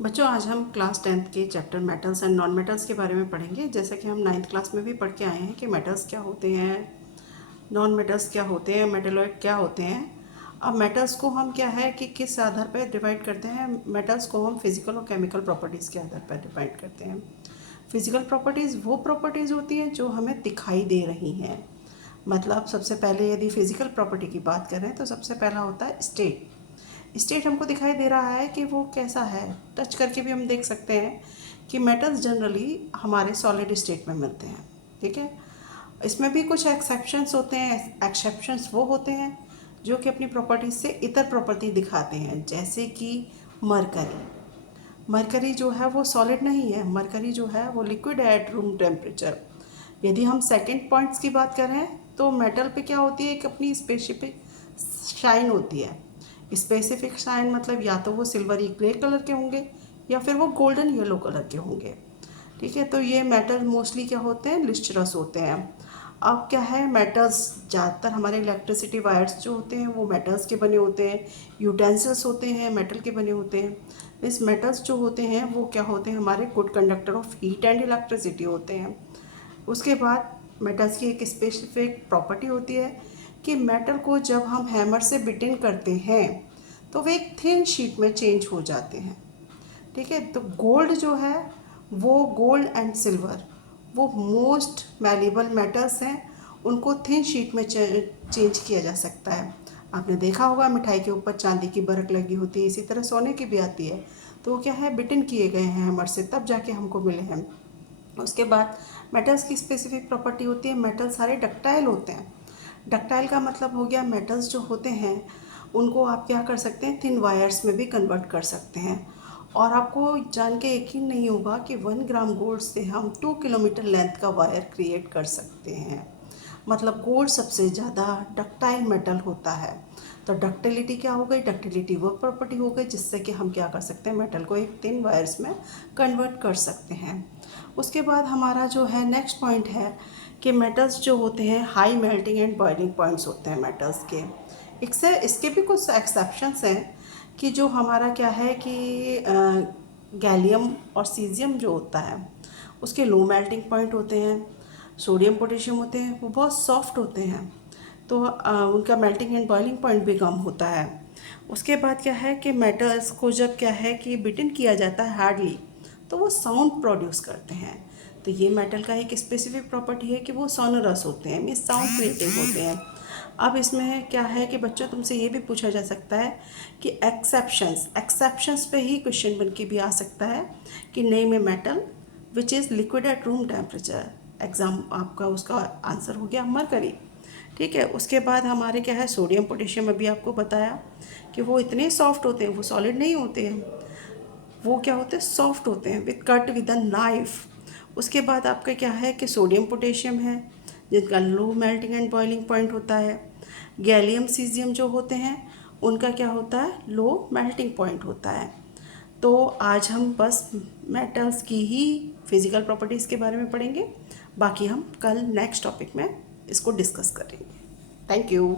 बच्चों, आज हम क्लास 10th के chapter metals and non metals के बारे में पढ़ेंगे। जैसा कि हम 9th क्लास में भी पढ़ के आए हैं कि मेटल्स क्या होते हैं, नॉन मेटल्स क्या होते हैं, मेटेलॉइड क्या होते हैं। अब मेटल्स को हम क्या है कि किस आधार पर डिवाइड करते हैं। मेटल्स को हम फिजिकल और केमिकल प्रॉपर्टीज़ के आधार पर डिवाइड करते हैं। फिजिकल प्रॉपर्टीज़ वो प्रॉपर्टीज़ होती हैं जो हमें दिखाई दे रही हैं। मतलब सबसे पहले यदि फिजिकल प्रॉपर्टी की बात करें तो सबसे पहला होता है स्टेट। स्टेट हमको दिखाई दे रहा है कि वो कैसा है। टच करके भी हम देख सकते हैं कि मेटल्स जनरली हमारे सॉलिड स्टेट में मिलते हैं। ठीक है, इसमें भी कुछ एक्सेप्शंस होते हैं। एक्सेप्शंस वो होते हैं जो कि अपनी प्रॉपर्टी से इतर प्रॉपर्टी दिखाते हैं, जैसे कि मरकरी। मरकरी जो है वो सॉलिड नहीं है, मरकरी जो है वो लिक्विड है एट रूम टेम्परेचर। यदि हम सेकंड पॉइंट्स की बात करें तो मेटल पे क्या होती है, एक अपनी स्पेसिफिक शाइन होती है। स्पेसिफिक शाइन मतलब या तो वो सिल्वरी ग्रे कलर के होंगे या फिर वो गोल्डन येलो कलर के होंगे। ठीक है, तो ये मेटल मोस्टली क्या होते हैं, लिस्टरस होते हैं। अब क्या है, मेटल्स ज़्यादातर हमारे इलेक्ट्रिसिटी वायर्स जो होते हैं वो मेटल्स के बने होते हैं। यूटेंसिल्स होते हैं मेटल के बने होते हैं। इस मेटल्स जो होते हैं वो क्या होते हैं, हमारे good conductor of heat and electricity होते हैं। उसके बाद मेटल्स की एक स्पेसिफिक प्रॉपर्टी होती है कि मेटल को जब हम हैमर से बिटिन करते हैं तो वे एक थिन शीट में चेंज हो जाते हैं। ठीक है, तो गोल्ड जो है वो गोल्ड एंड सिल्वर वो मोस्ट मैलेबल मेटल्स हैं। उनको थिन शीट में चेंज किया जा सकता है। आपने देखा होगा मिठाई के ऊपर चांदी की बरक लगी होती है, इसी तरह सोने की भी आती है। तो वो क्या है, बिटिन किए गए हैं हैमर से, तब जाके हमको मिले हैं। उसके बाद मेटल्स की स्पेसिफिक प्रॉपर्टी होती है, मेटल सारे डक्टाइल होते हैं। डक्टाइल का मतलब हो गया मेटल्स जो होते हैं उनको आप क्या कर सकते हैं, थिन वायर्स में भी कन्वर्ट कर सकते हैं। और आपको जान के यकीन नहीं होगा कि 1 ग्राम गोल्ड से हम 2 किलोमीटर लेंथ का वायर क्रिएट कर सकते हैं। मतलब गोल्ड सबसे ज़्यादा डक्टाइल मेटल होता है। तो डक्टिलिटी क्या हो गई, डक्टिलिटी वो प्रॉपर्टी हो गई जिससे कि हम क्या कर सकते हैं, मेटल को एक थिन वायर्स में कन्वर्ट कर सकते हैं। उसके बाद हमारा जो है नेक्स्ट पॉइंट है कि मेटल्स जो होते हैं high melting and boiling points होते हैं मेटल्स के। इसके भी कुछ एक्सेप्शंस हैं कि जो हमारा क्या है कि गैलियम और सीजियम जो होता है उसके लो मेल्टिंग पॉइंट होते हैं। सोडियम पोटेशियम होते हैं वो बहुत सॉफ्ट होते हैं, तो उनका मेल्टिंग एंड बॉइलिंग पॉइंट भी कम होता है। उसके बाद क्या है कि मेटल्स को जब क्या है कि बिटन किया जाता है हार्डली तो वो साउंड प्रोड्यूस करते हैं। तो ये मेटल का एक स्पेसिफिक प्रॉपर्टी है कि वो सोनोरस होते हैं, मीन्स साउंड क्रिएटिव होते हैं। अब इसमें क्या है कि बच्चों तुमसे ये भी पूछा जा सकता है कि एक्सेप्शंस पे ही क्वेश्चन बन के भी आ सकता है कि name a metal which is liquid at room temperature. Exam आपका उसका आंसर हो गया मरकरी। ठीक है, उसके बाद हमारे क्या है, सोडियम पोटेशियम अभी आपको बताया कि वो इतने सॉफ्ट होते हैं, वो सॉलिड नहीं होते हैं, वो क्या होते हैं, सॉफ्ट होते हैं with cut with a knife. उसके बाद आपका क्या है कि सोडियम पोटेशियम है जिनका low melting and boiling point होता है। गैलियम सीजियम जो होते हैं उनका क्या होता है, लो मेल्टिंग पॉइंट होता है। तो आज हम बस मेटल्स की ही फिजिकल प्रॉपर्टीज़ के बारे में पढ़ेंगे, बाकी हम कल नेक्स्ट टॉपिक में इसको डिस्कस करेंगे। Thank you.